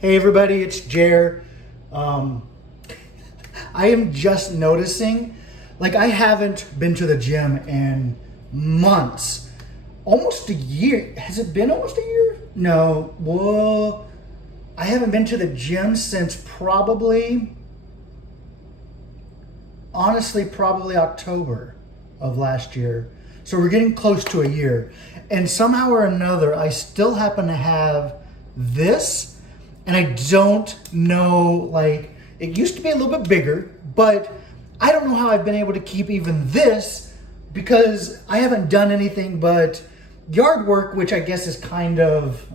Hey everybody, it's Jer. I am just noticing, like I haven't been to the gym in months. Almost a year. Has it been almost a year? No. Well, I haven't been to the gym since probably October of last year. So we're getting close to a year. And somehow or another, I still happen to have this. And I don't know, like, it used to be a little bit bigger, but I don't know how I've been able to keep even this because I haven't done anything but yard work, which I guess is kind of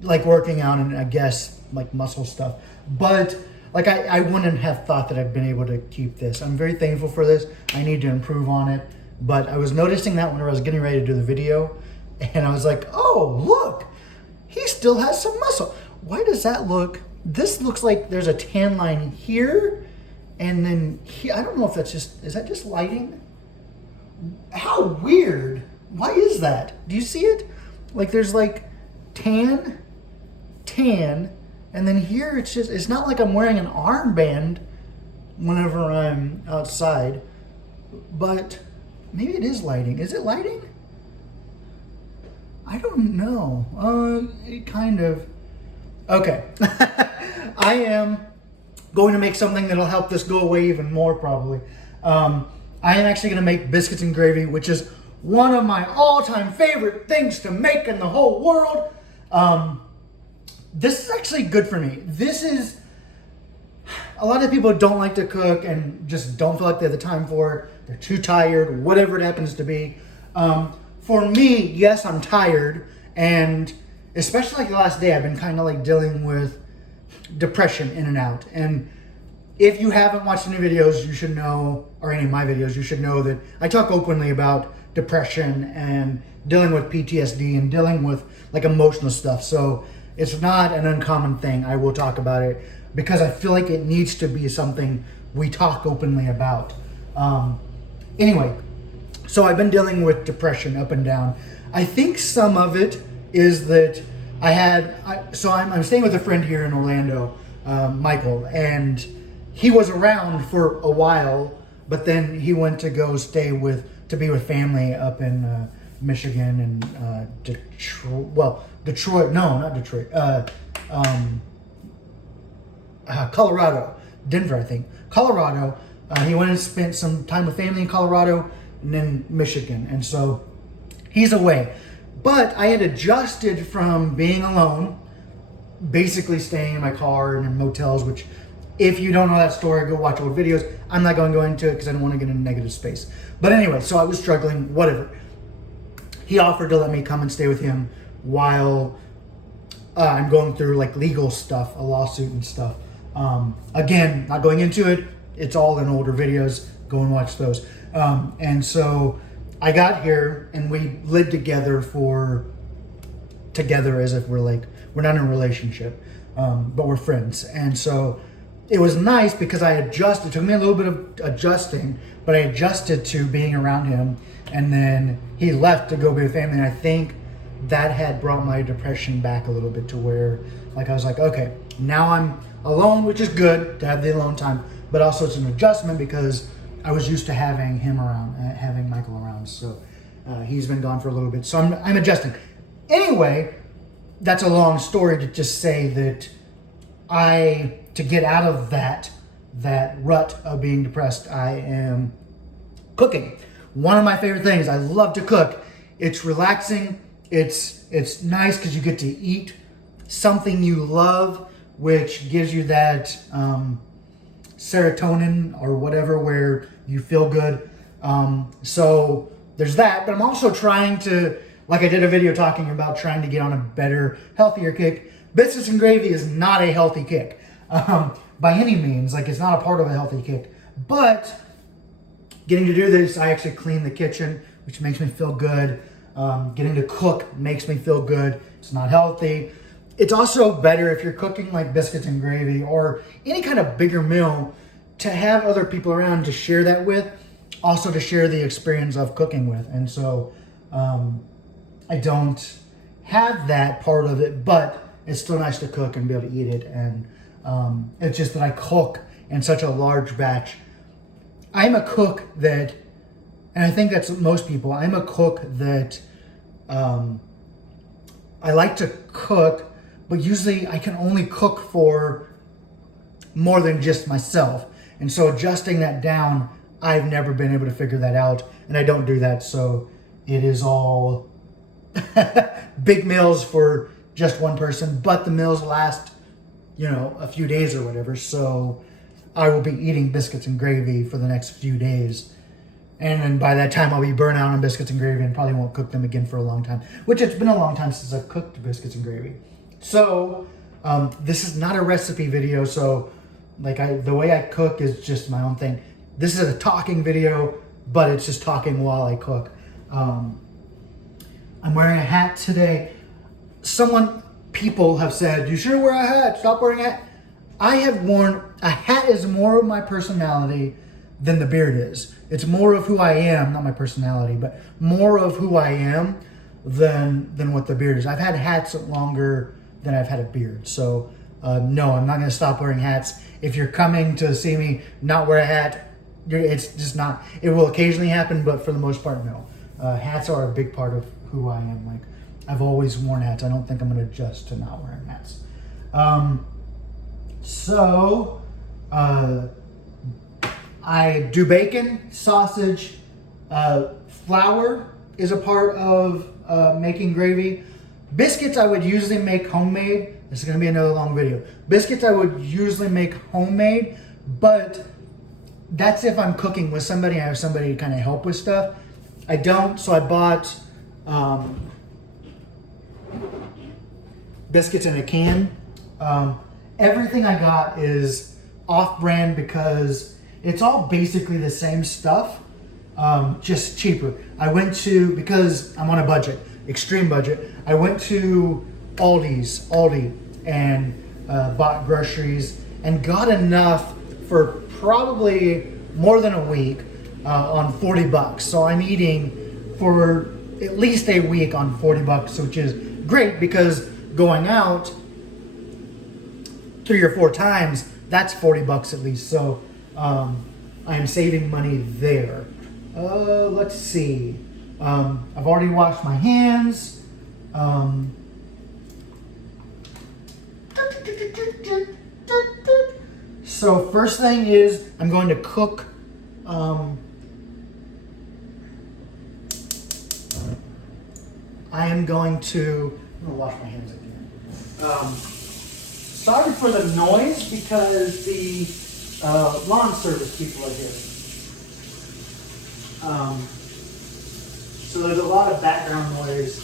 like working out and I guess like muscle stuff. But like I wouldn't have thought that I'd been able to keep this. I'm very thankful for this. I need to improve on it. But I was noticing that when I was getting ready to do the video and I was like, oh, look. He still has some muscle. Why does that look? This looks like there's a tan line here, and then here. I don't know if that's is that just lighting? How weird. Why is that? Do you see it? Like there's like tan, and then here it's not like I'm wearing an armband whenever I'm outside, but maybe it is lighting. Is it lighting? I don't know. It kind of. Okay. I am going to make something that'll help this go away even more, probably. I am actually going to make biscuits and gravy, which is one of my all-time favorite things to make in the whole world. This is actually good for me. This is. A lot of people don't like to cook and just don't feel like they have the time for it. They're too tired, whatever it happens to be. For me, yes, I'm tired, and especially like the last day, I've been kind of like dealing with depression in and out. And if you haven't watched any videos, you should know, or any of my videos, you should know that I talk openly about depression and dealing with PTSD and dealing with like emotional stuff. So it's not an uncommon thing. I will talk about it because I feel like it needs to be something we talk openly about. Anyway. So I've been dealing with depression up and down. I think some of it is that I'm staying with a friend here in Orlando, Michael, and he was around for a while, but then he went to go to be with family up in Michigan and Detroit. Well, Detroit, no, not Detroit. Colorado, Denver, I think. Colorado. He went and spent some time with family in Colorado. And then Michigan, and so he's away. But I had adjusted from being alone, basically staying in my car and in motels, which if you don't know that story, go watch old videos. I'm not going to go into it because I don't want to get into negative space. But anyway, so I was struggling, whatever. He offered to let me come and stay with him while I'm going through like legal stuff, a lawsuit and stuff. Again, not going into it. It's all in older videos. Go and watch those. And so I got here and we lived together as if we're not in a relationship, but we're friends. And so it was nice because I adjusted. It took me a little bit of adjusting, but I adjusted to being around him. And then he left to go be with family. And I think that had brought my depression back a little bit to where like I was like, okay, now I'm alone, which is good to have the alone time, but also it's an adjustment because I was used to having him around, having Michael around. So he's been gone for a little bit. So I'm adjusting. Anyway, that's a long story to just say that to get out of that rut of being depressed, I am cooking. One of my favorite things. I love to cook. It's relaxing. It's nice because you get to eat something you love, which gives you that serotonin or whatever where you feel good. So there's that, but I'm also trying to, like I did a video talking about trying to get on a better, healthier kick. Biscuits and gravy is not a healthy kick by any means. Like it's not a part of a healthy kick, but getting to do this, I actually clean the kitchen, which makes me feel good. Getting to cook makes me feel good. It's not healthy. It's also better if you're cooking like biscuits and gravy or any kind of bigger meal to have other people around to share that with, also to share the experience of cooking with. And so I don't have that part of it, but it's still nice to cook and be able to eat it. And it's just that I cook in such a large batch. I'm a cook that, and I think that's most people, I'm a cook that I like to cook, but usually I can only cook for more than just myself. And so adjusting that down, I've never been able to figure that out, and I don't do that. So it is all big meals for just one person, but the meals last, you know, a few days or whatever. So I will be eating biscuits and gravy for the next few days. And then by that time, I'll be burnt out on biscuits and gravy and probably won't cook them again for a long time, which it's been a long time since I've cooked biscuits and gravy. So this is not a recipe video. So like the way I cook is just my own thing. This is a talking video, but it's just talking while I cook. I'm wearing a hat today. People have said, you should wear a hat, stop wearing a hat. I have worn, a hat is more of my personality than the beard is. It's more of who I am, not my personality, but more of who I am than what the beard is. I've had hats longer than I've had a beard. So no, I'm not gonna stop wearing hats. If you're coming to see me not wear a hat, it's just not, it will occasionally happen, but for the most part, no. Hats are a big part of who I am. Like, I've always worn hats. I don't think I'm gonna adjust to not wearing hats. I do bacon, sausage, flour is a part of making gravy. Biscuits I would usually make homemade. This is gonna be another long video. Biscuits I would usually make homemade, but that's if I'm cooking with somebody, I have somebody to kind of help with stuff. I don't, so I bought biscuits in a can. Everything I got is off-brand because it's all basically the same stuff, just cheaper. I went to, because I'm on a budget, extreme budget, I went to Aldi, and bought groceries and got enough for probably more than a week on $40. So I'm eating for at least a week on $40, which is great because going out 3 or 4 times, that's $40 at least. So I'm saving money there. Let's see. I've already washed my hands. So first thing is I'm going to cook I'm gonna wash my hands again. Sorry for the noise because the lawn service people are here. So there's a lot of background noise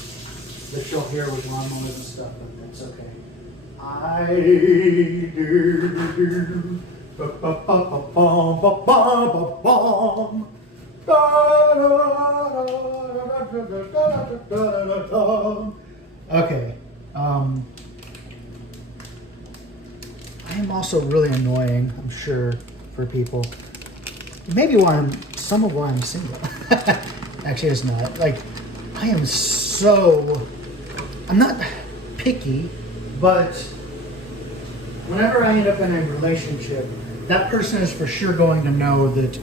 that you'll hear with lawnmowers and stuff, but that's okay. I do. Okay. I am also really annoying, I'm sure, for people. Maybe why I'm single. Actually, it's not. Like, I'm not picky, but whenever I end up in a relationship, that person is for sure going to know that,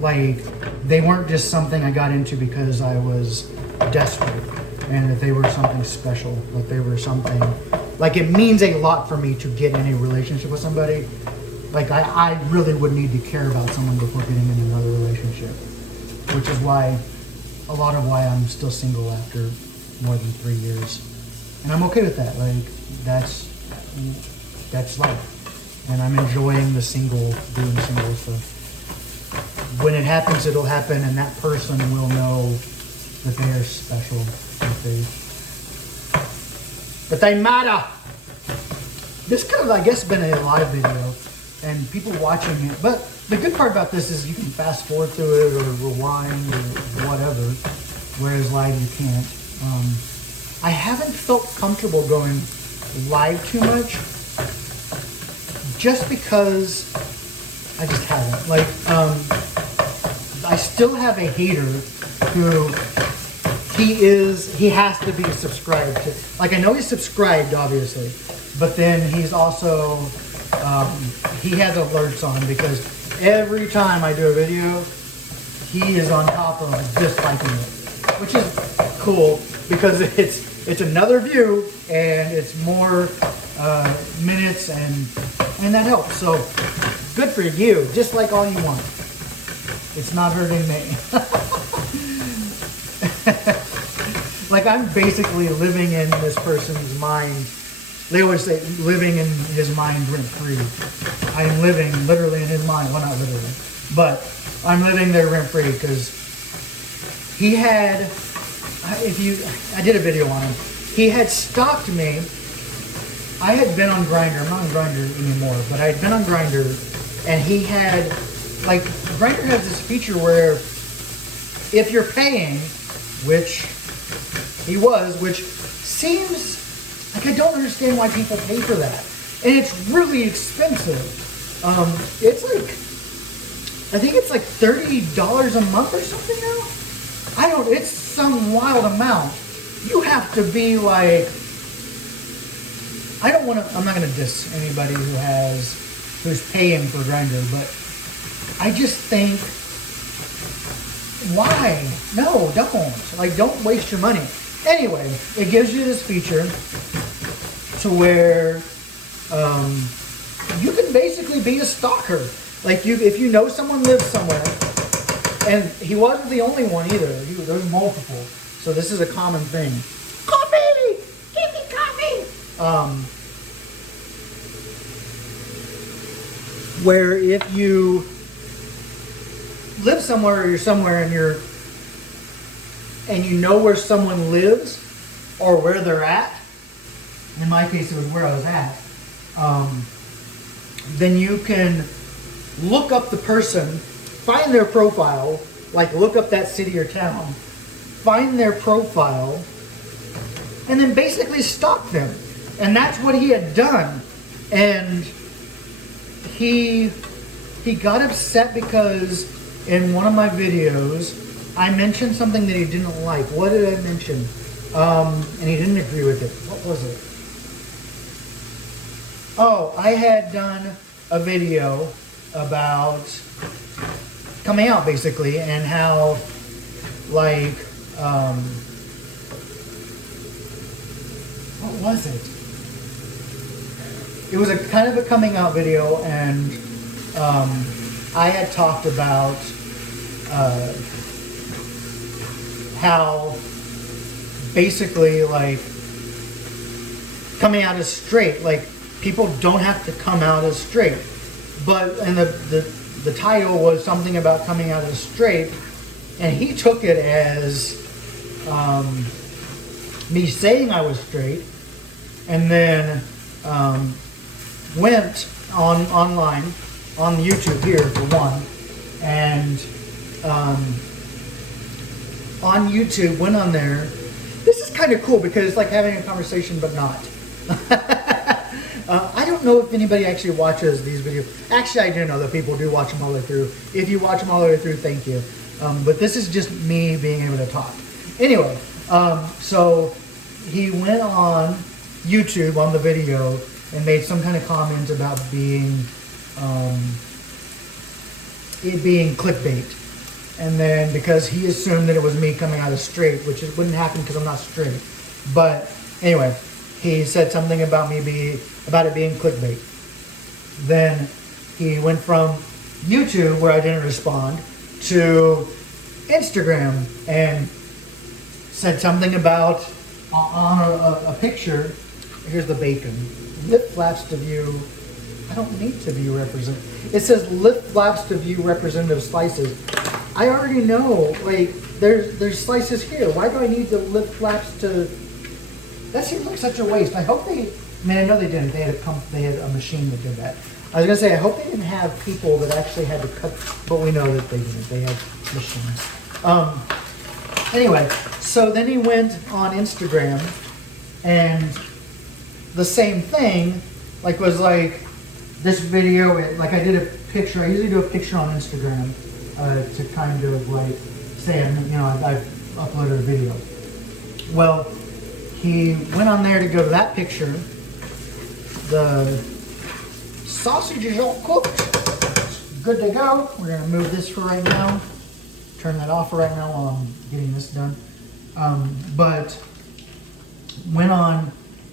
like, they weren't just something I got into because I was desperate, and that they were something special, that they were something, like, it means a lot for me to get in a relationship with somebody. Like, I really would need to care about someone before getting in another relationship, which is why I'm still single after more than 3 years. And I'm okay with that. Like, that's life. And I'm enjoying doing single stuff. When it happens, it'll happen, and that person will know that they are special. But they matter. This could have, I guess, been a live video, and people watching it. But the good part about this is you can fast forward through it or rewind or whatever, whereas live you can't. I haven't felt comfortable going live too much, just because I just haven't. Like, I still have a hater who he has to be subscribed subscribed to. Like, I know he's subscribed, obviously, but then he's also, he has alerts on because every time I do a video, he is on top of disliking it, which is cool because it's another view and it's more minutes and that helps. So good for you. Just like all you want. It's not hurting me. Like, I'm basically living in this person's mind. They always say living in his mind rent free. I'm living literally in his mind. Well, not literally, but I'm living there rent free because he had, I did a video on him. He had stalked me. I had been on Grindr. I'm not on Grindr anymore, but I had been on Grindr, and he had, like, Grindr has this feature where if you're paying, which he was, which seems like I don't understand why people pay for that. And it's really expensive. It's like, I think it's like $30 a month or something now. It's some wild amount. You have to be like, I'm not going to diss anybody who's paying for Grindr, but I just think, why? No, don't. Like, don't waste your money. Anyway, it gives you this feature to where you can basically be a stalker. Like, if you know someone lives somewhere, and he wasn't the only one either. There was multiple. So this is a common thing. Coffee! Give me coffee! Where if you live somewhere or you're somewhere and you know where someone lives or where they're at, in my case it was where I was at, then you can look up the person, find their profile, like look up that city or town, find their profile, and then basically stalk them. And that's what he had done. And he got upset because in one of my videos, I mentioned something that he didn't like. What did I mention? And he didn't agree with it. What was it? Oh, I had done a video about coming out, basically, and how, like, what was it? It was a kind of a coming out video, and I had talked about how basically, like, coming out as straight, like, people don't have to come out as straight. But, and the title was something about coming out as straight, and he took it as me saying I was straight, and then went online, on YouTube here for one, and on YouTube, went on there. This is kind of cool because it's like having a conversation, but not. I don't know if anybody actually watches these videos. Actually, I do know that people do watch them all the way through. If you watch them all the way through, thank you. But this is just me being able to talk. Anyway, so he went on YouTube on the video and made some kind of comment about being it being clickbait. And then because he assumed that it was me coming out as straight, which it wouldn't happen because I'm not straight. But anyway, he said something about it being clickbait. Then he went from YouTube, where I didn't respond, to Instagram and said something about on a picture. Here's the bacon. Lip flaps to view. I don't need to view representative. It says lip flaps to view representative slices. I already know, like, there's slices here. Why do I need the lip flaps to? That seems like such a waste. I hope I know they didn't. They had a machine that did that. I was gonna say, I hope they didn't have people that actually had to cut, but we know that they didn't. They had machines. Anyway, so then he went on Instagram, and the same thing, like, was like this video. Like, I did a picture. I usually do a picture on Instagram to kind of like say, I've uploaded a video. Well, he went on there to go to that picture. The sausage is all cooked. It's good to go. We're gonna move this for right now. Turn that off for right now while I'm getting this done. But went on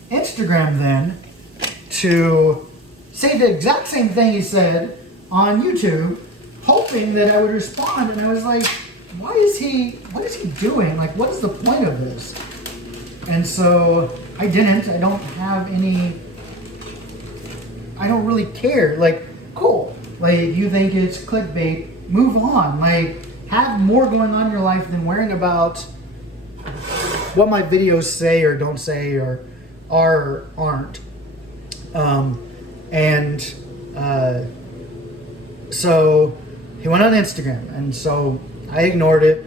Instagram then to say the exact same thing he said on YouTube, hoping that I would respond. And I was like, what is he doing? Like, what is the point of this? And so I didn't. I don't have any, I don't really care. Like, cool. Like, you think it's clickbait, move on. Like, have more going on in your life than worrying about what my videos say or don't say or are or aren't. So he went on Instagram, and so I ignored it.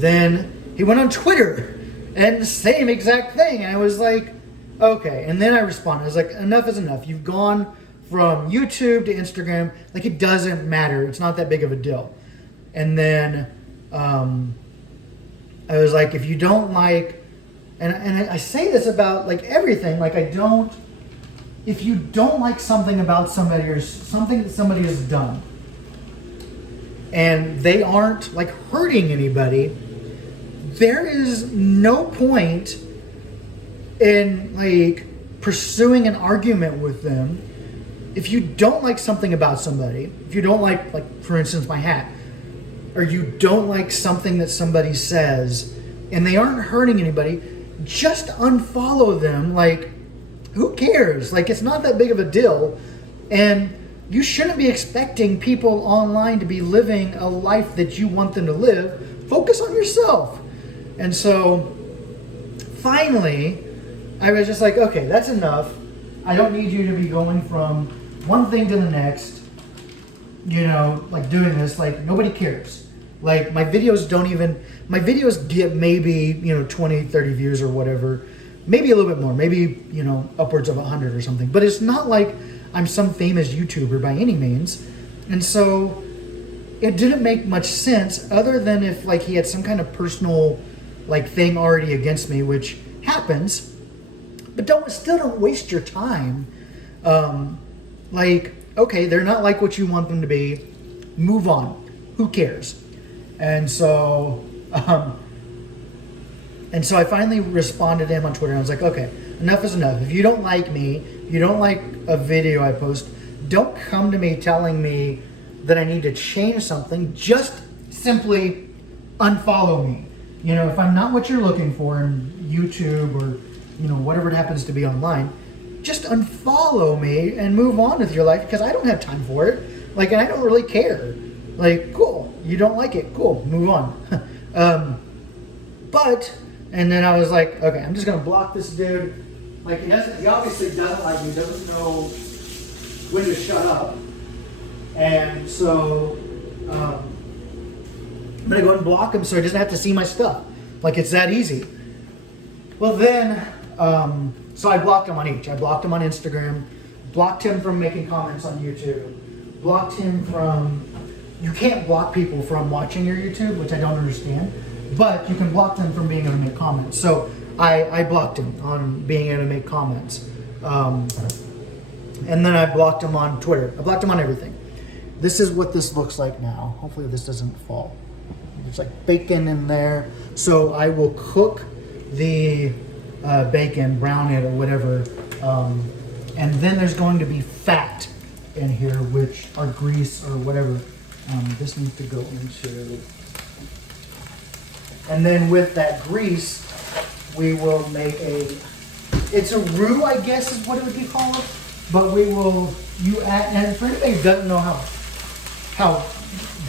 Then he went on Twitter, and the same exact thing. And I was like, okay. And then I responded. I was like, enough is enough. You've gone from YouTube to Instagram. Like, it doesn't matter. It's not that big of a deal. And then I was like, if you don't like, and I say this about like everything, like if you don't like something about somebody or something that somebody has done, and they aren't like hurting anybody, there is no point in like pursuing an argument with them. If you don't like something about somebody, if you don't like for instance my hat, or you don't like something that somebody says and they aren't hurting anybody, just unfollow them. Like, who cares? Like, it's not that big of a deal. And you shouldn't be expecting people online to be living a life that you want them to live. Focus on yourself. And so finally, I was just like, okay, that's enough. I don't need you to be going from one thing to the next, like doing this. Like, nobody cares. Like, my videos get maybe, 20, 30 views or whatever. Maybe a little bit more, maybe, upwards of 100 or something. But it's not like I'm some famous YouTuber by any means. And so it didn't make much sense, other than if like he had some kind of personal like thing already against me, which happens. But still don't waste your time. Like, okay, they're not like what you want them to be. Move on. Who cares? And so I finally responded to him on Twitter. And I was like, okay, enough is enough. If you don't like me, if you don't like a video I post, don't come to me telling me that I need to change something. Just simply unfollow me. If I'm not what you're looking for in YouTube or, whatever it happens to be online, just unfollow me and move on with your life, because I don't have time for it. Like, and I don't really care. Like, cool, you don't like it, cool, move on. And then I was like, okay, I'm just gonna block this dude. Like, he obviously doesn't like me, doesn't know when to shut up. And so I'm gonna go and block him so he doesn't have to see my stuff. Like, it's that easy. Well then, so I blocked him on each. I blocked him on Instagram, blocked him from making comments on YouTube, blocked him from, you can't block people from watching your YouTube, which I don't understand, but you can block them from being able to make comments. So I blocked him on being able to make comments. And then I blocked him on Twitter. I blocked him on everything. This is what this looks like now. Hopefully this doesn't fall. There's like bacon in there. So I will cook the bacon, brown it or whatever. And then there's going to be fat in here, which are grease or whatever. This needs to go into. And then with that grease, we will make it's a roux, I guess is what it would be called. But you add, and for anybody who doesn't know how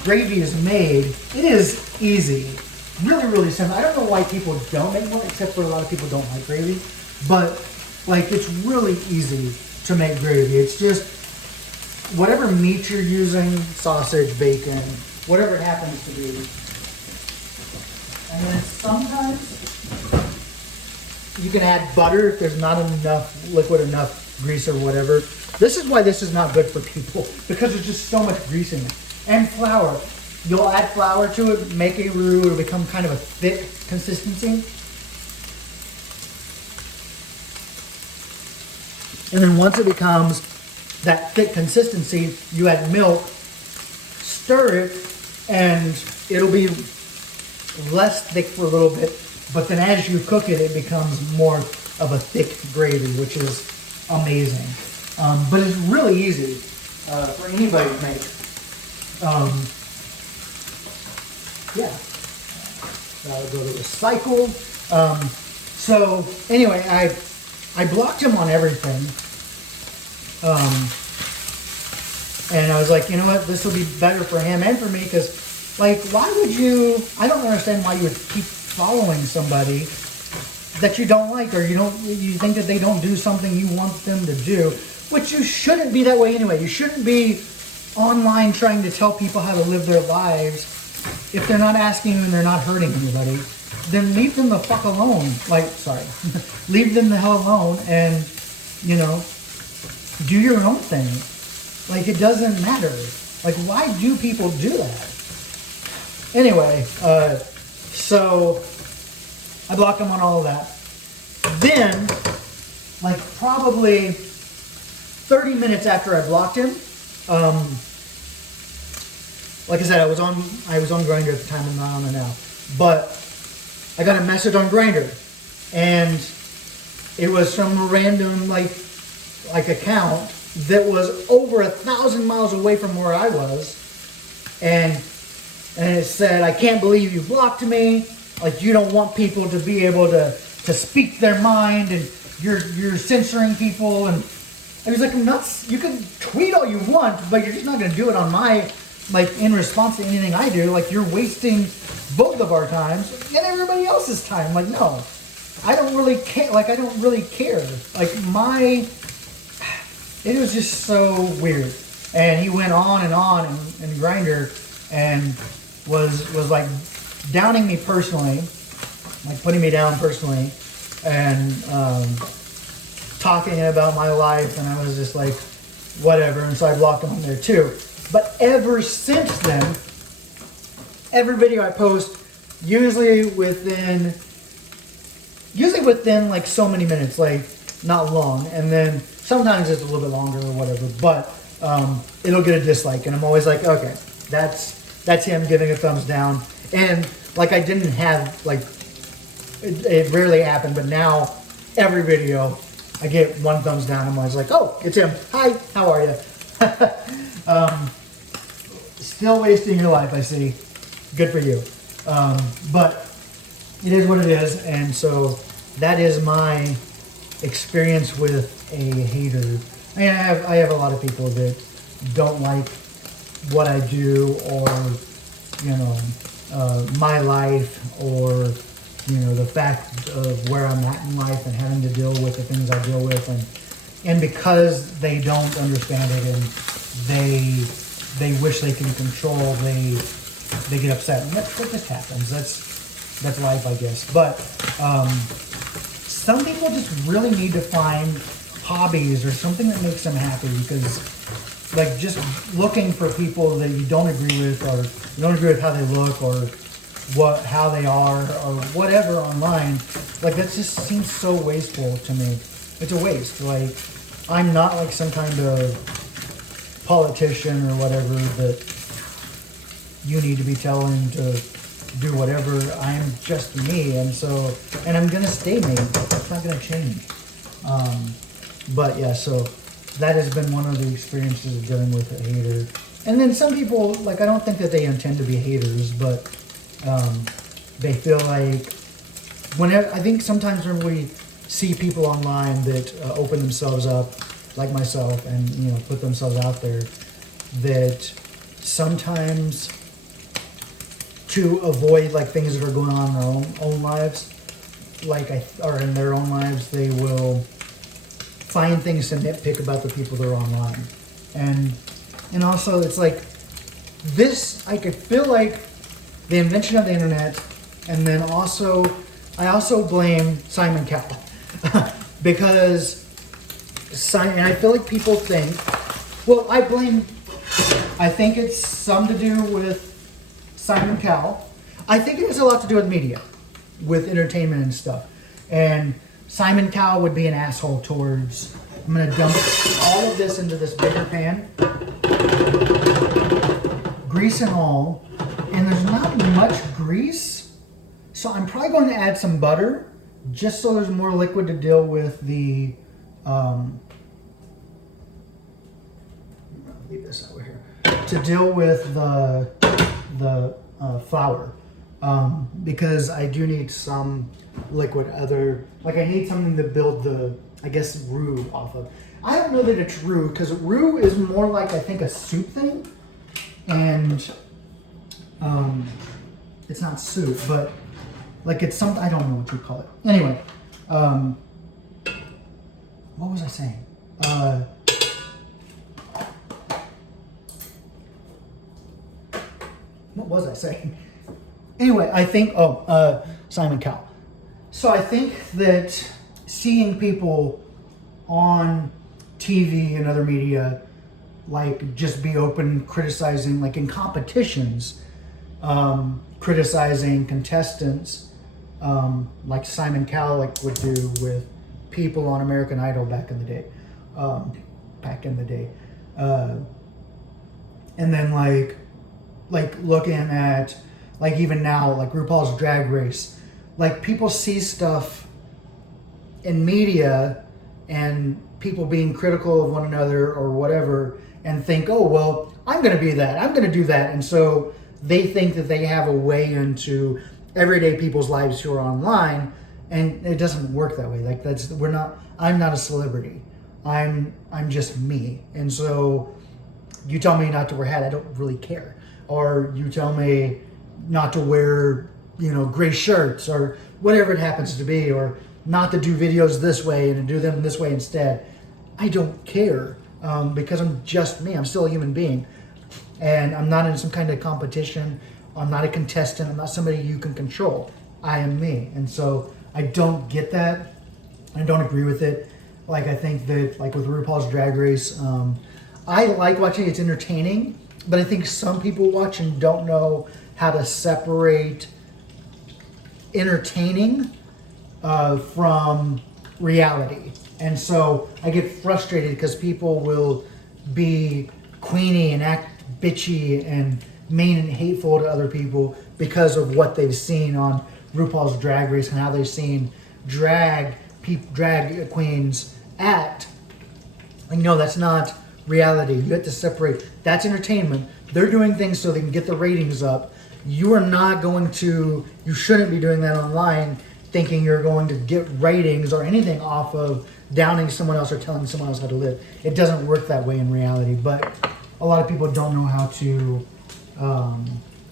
gravy is made, it is easy. Really, really simple. I don't know why people don't make one, except for a lot of people don't like gravy. But like, it's really easy to make gravy. It's just whatever meat you're using, sausage, bacon, whatever it happens to be. And then sometimes you can add butter if there's not enough liquid, enough grease or whatever. This is why this is not good for people, because there's just so much grease in it. And flour. You'll add flour to it, make a roux, it'll become kind of a thick consistency. And then once it becomes that thick consistency, you add milk, stir it, and it'll be less thick for a little bit. But then as you cook it, it becomes more of a thick gravy, which is amazing. But it's really easy for anybody to make. Yeah. I'll go to recycle. So anyway, I blocked him on everything. And I was like, you know what, this will be better for him and for me, because, like, why would you, I don't understand why you would keep following somebody that you don't like, or you think that they don't do something you want them to do, which you shouldn't be that way anyway. You shouldn't be online trying to tell people how to live their lives if they're not asking you and they're not hurting anybody. Then leave them the fuck alone. Leave them the hell alone and, do your own thing. Like, it doesn't matter. Like, why do people do that? Anyway, so I blocked him on all of that. Then, like, probably 30 minutes after I blocked him, like I said, I was on Grindr at the time, I'm not on it now. But I got a message on Grindr, and it was from a random like account that was over 1,000 miles away from where I was, and it said, "I can't believe you blocked me. Like, you don't want people to be able to speak their mind, and you're censoring people." And I was like, "Nuts! You can tweet all you want, but you're just not going to do it on my, like, in response to anything I do. Like, you're wasting both of our times and everybody else's time." Like, no, I don't really care. Like, I don't really care. Like, it was just so weird. And he went on and on in Grindr and was like downing me personally, like putting me down personally, and talking about my life. And I was just like, whatever. And so I blocked him on there too. But ever since then, every video I post, usually within like so many minutes, like not long, and then sometimes it's a little bit longer or whatever, but it'll get a dislike, and I'm always like, okay, that's him giving a thumbs down. And like, I didn't have, like, it rarely happened, but now every video I get one thumbs down. I'm always like, oh, it's him. Hi, how are you? Still wasting your life, I see. Good for you. But it is what it is, and so that is my experience with a hater. I mean, I have a lot of people that don't like what I do, or my life, or the fact of where I'm at in life and having to deal with the things I deal with, and because they don't understand it and they wish they can control, they get upset, and that just happens. That's life, I guess. But some people just really need to find hobbies or something that makes them happy, because, like, just looking for people that you don't agree with, or you don't agree with how they look, or how they are, or whatever online, like, that just seems so wasteful to me. It's a waste. Like, I'm not like some kind of politician or whatever that you need to be telling to do whatever. I'm just me, and I'm gonna stay me. It's not gonna change. But yeah, so that has been one of the experiences of dealing with a hater. And then some people, like, I don't think that they intend to be haters, but they feel like I think sometimes when we see people online that open themselves up, like myself, and put themselves out there, that sometimes, to avoid like things that are going on in their own lives, or in their own lives, they will find things to nitpick about the people that are online. And also, it's like this, I could feel like the invention of the internet, and then also, I also blame Simon Cowell. Because and I feel like people think, well, I think it's some to do with Simon Cowell. I think it has a lot to do with media, with entertainment and stuff. And Simon Cowell would be an asshole towards I'm gonna dump all of this into this bigger pan, grease and all, and there's not much grease, so I'm probably going to add some butter, just so there's more liquid to deal with the, leave this over here, to deal with the flour, because I do need some liquid like I need something to build the, I guess, roux off of. I don't know that it's roux, because roux is more like, I think, a soup thing, and it's not soup, but like it's something, I don't know what you call it. Anyway, what was I saying? What was I saying? Anyway, I think, Simon Cowell. So I think that seeing people on TV and other media, like, just be open criticizing, like in competitions, criticizing contestants, like Simon Cowell would do with people on American Idol back in the day. And then like looking at, like, even now, like RuPaul's Drag Race, like people see stuff in media and people being critical of one another or whatever, and think, oh, well, I'm going to be that, I'm going to do that. And so they think that they have a way into everyday people's lives who are online, and it doesn't work that way. Like, I'm not a celebrity. I'm just me. And so you tell me not to wear a hat, I don't really care. Or you tell me not to wear, gray shirts or whatever it happens to be, or not to do videos this way and to do them this way instead. I don't care, because I'm just me. I'm still a human being, and I'm not in some kind of competition. I'm not a contestant. I'm not somebody you can control. I am me. And so I don't get that. I don't agree with it. Like, I think that, like with RuPaul's Drag Race, I like watching it. It's entertaining, but I think some people watch and don't know how to separate entertaining from reality. And so I get frustrated because people will be queenie and act bitchy and mean and hateful to other people because of what they've seen on RuPaul's Drag Race and how they've seen drag queens act. And that's not reality. You have to separate. That's entertainment. They're doing things so they can get the ratings up. You shouldn't be doing that online, thinking you're going to get ratings or anything off of downing someone else or telling someone else how to live. It doesn't work that way in reality, but a lot of people don't know how to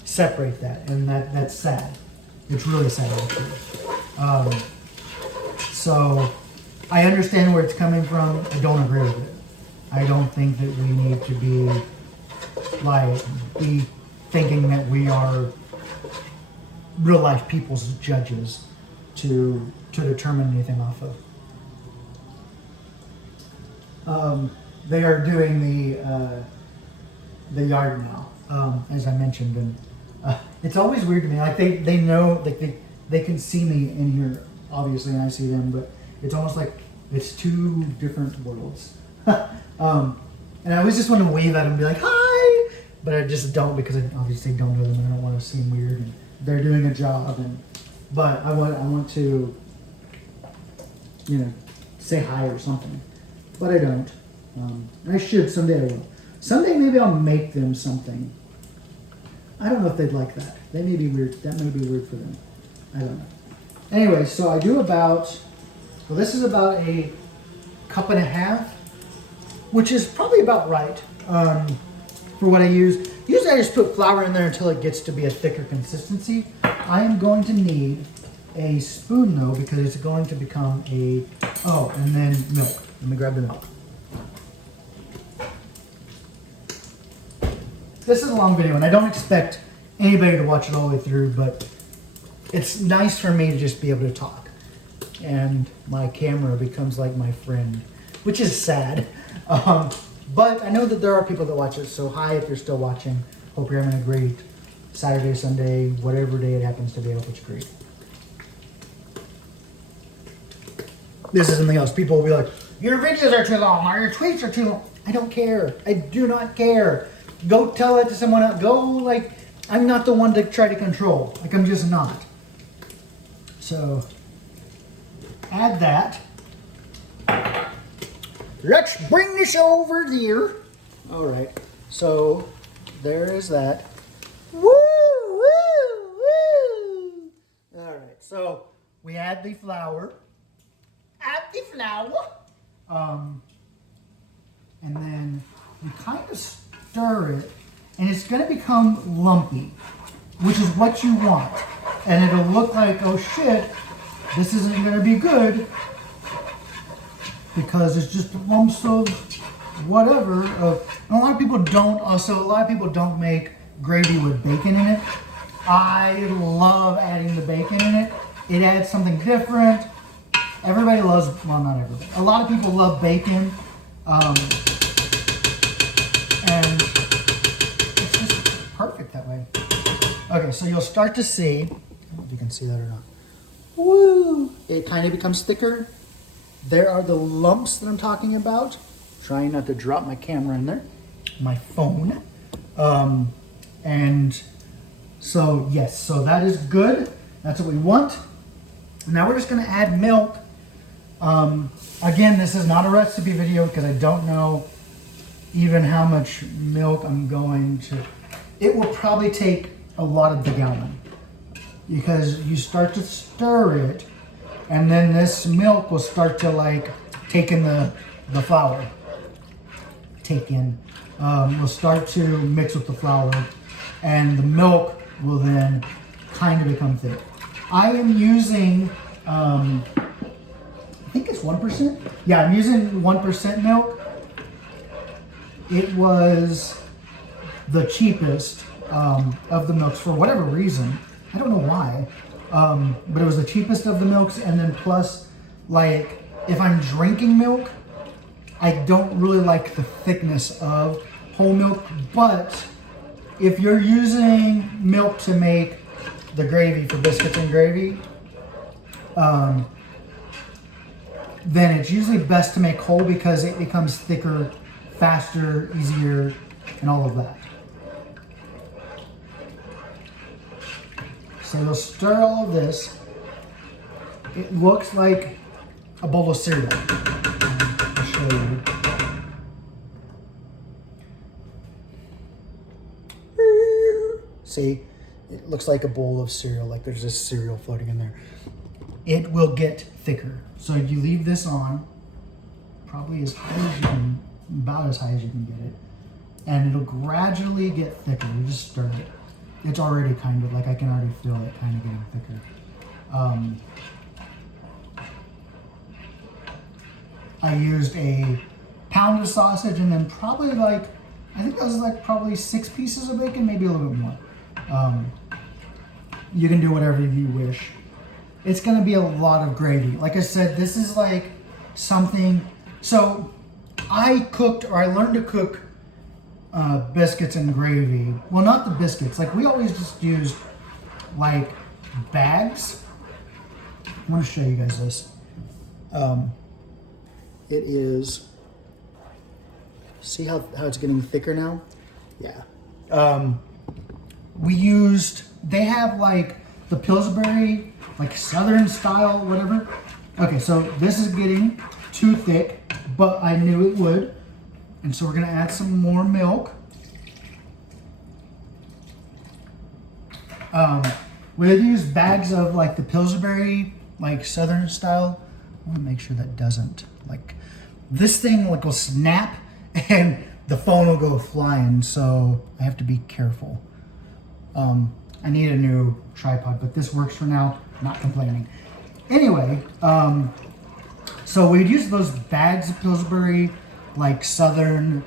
separate that, and that's sad. It's really sad, actually. So I understand where it's coming from. I don't agree with it. I don't think that we need to be thinking that we are real life people's judges to determine anything off of. They are doing the yard now, as I mentioned, and it's always weird to me. Like they know, like they can see me in here, obviously, and I see them, but it's almost like it's two different worlds. And I always just want to wave at them and be like, hi, but I just don't, because I obviously don't know them and I don't want to seem weird, and they're doing a job, but I want to, say hi or something, but I don't. I should, someday I will. Someday maybe I'll make them something. I don't know if they'd like that. That may be weird. That may be weird for them. I don't know. Anyway, so I do this is about a cup and a half, which is probably about right for what I use. Usually I just put flour in there until it gets to be a thicker consistency. I am going to need a spoon though, because it's going to become and then milk. Let me grab the milk. This is a long video, and I don't expect anybody to watch it all the way through, but it's nice for me to just be able to talk. And my camera becomes like my friend, which is sad. But I know that there are people that watch it, so hi if you're still watching. Hope you're having a great Saturday, Sunday, whatever day it happens to be. I hope it's great. This is something else. People will be like, your videos are too long, or your tweets are too long. I don't care. I do not care. Go tell it to someone else. Go, like, I'm not the one to try to control. Like, I'm just not. So, add that. Let's bring this over there. All right. So, there is that. Woo, woo, woo. All right. So, we add the flour. Add the flour. And then we kind of stir it, and it's going to become lumpy, which is what you want. And it'll look like, oh shit, this isn't going to be good, because it's just lumps of whatever. And a lot of people don't make gravy with bacon in it. I love adding the bacon in it. It adds something different. Everybody loves, well, not everybody. A lot of people love bacon. And it's just perfect that way. Okay, so you'll start to see, I don't know if you can see that or not. Woo! It kind of becomes thicker. There are the lumps that I'm talking about. Trying not to drop my camera in there. My phone. And so, yes, so that is good. That's what we want. Now we're just gonna add milk. Again, this is not a recipe video because I don't know even how much milk I'm going to. It will probably take a lot of the gallon because you start to stir it, and then this milk will start to like take in the flour. Will start to mix with the flour, and the milk will then kind of become thick. I am using, I think it's 1%. Yeah, I'm using 1% milk. It was the cheapest of the milks for whatever reason. I don't know why, but it was the cheapest of the milks. And then plus, like, if I'm drinking milk, I don't really like the thickness of whole milk. But if you're using milk to make the gravy for biscuits and gravy, then it's usually best to make whole because it becomes thicker, faster, easier, and all of that. So you'll stir all of this. It looks like a bowl of cereal. I'll show you. See, it looks like a bowl of cereal, like there's just cereal floating in there. It will get thicker. So you leave this on, probably as high as you can, about as high as you can get it. And it'll gradually get thicker. You just stir it. It's already kind of, like I can already feel it kind of getting thicker. I used a pound of sausage and then probably like, I think that was like probably 6 pieces of bacon, maybe a little bit more. You can do whatever you wish. It's gonna be a lot of gravy. Like I said, this is like something, so I learned to cook biscuits and gravy. Well, not the biscuits, like we always just used like bags. I wanna show you guys this. It is, see how it's getting thicker now? Yeah. They have like the Pillsbury, like Southern style, whatever. Okay, so this is getting too thick, but I knew it would. And so we're gonna add some more milk. We would use bags of like the Pillsbury, like Southern style. I wanna make sure that doesn't, like, this thing like will snap and the phone will go flying, so I have to be careful. I need a new tripod, but this works for now, not complaining. Anyway, so we'd use those bags of Pillsbury, like Southern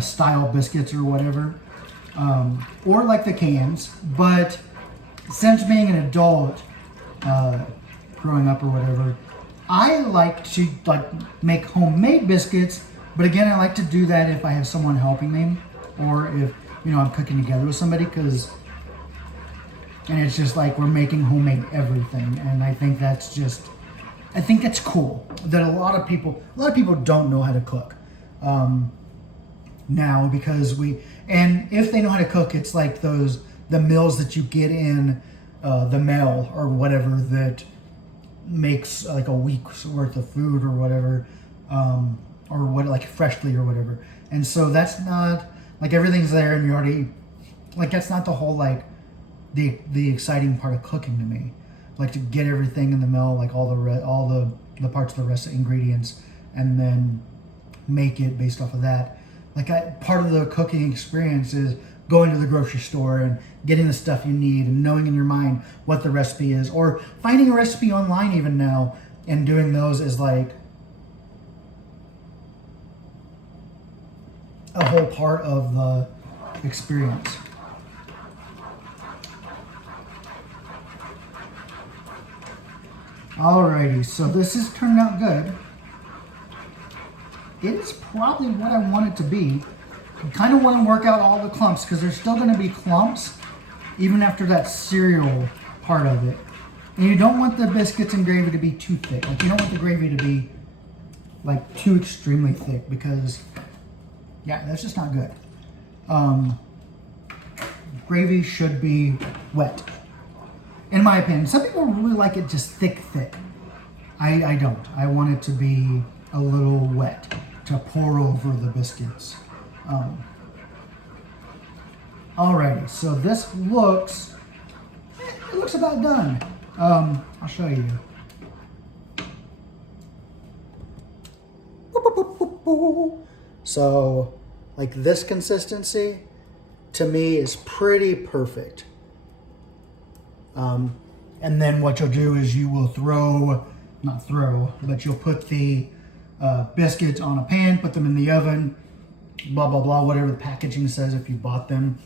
style biscuits or whatever, or like the cans, but since being an adult, growing up or whatever, I like to make homemade biscuits, but again, I like to do that if I have someone helping me, or if, I'm cooking together with somebody, and it's just like we're making homemade everything, and I think that's just I think it's cool that a lot of people don't know how to cook now, because and if they know how to cook, it's like the meals that you get in the mail or whatever that makes like a week's worth of food or whatever, or what, like freshly or whatever. And so that's not like everything's there and you already, like, that's not the whole like the exciting part of cooking to me. Like to get everything in the mill, like all the parts of the rest of the ingredients, and then make it based off of that. Like part of the cooking experience is going to the grocery store and getting the stuff you need and knowing in your mind what the recipe is, or finding a recipe online even now and doing those is like a whole part of the experience. Alrighty, so this is turning out good. It is probably what I want it to be. I kind of want to work out all the clumps because there's still going to be clumps even after that cereal part of it. And you don't want the biscuits and gravy to be too thick. Like you don't want the gravy to be like too extremely thick because, yeah, that's just not good. Gravy should be wet, in my opinion. Some people really like it just thick. I don't. I want it to be a little wet to pour over the biscuits. Alrighty, so this looks, it looks about done. I'll show you. So, like this consistency, to me is pretty perfect. And then what you'll do is you will but you'll put the biscuits on a pan, put them in the oven, blah, blah, blah, whatever the packaging says if you bought them.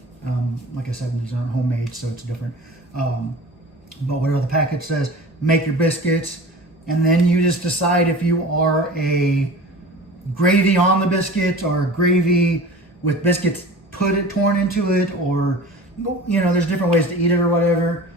Like I said, these aren't homemade, so it's different. But whatever the package says, make your biscuits, and then you just decide if you are a gravy on the biscuits or gravy with biscuits torn into it, or, you know, there's different ways to eat it or whatever.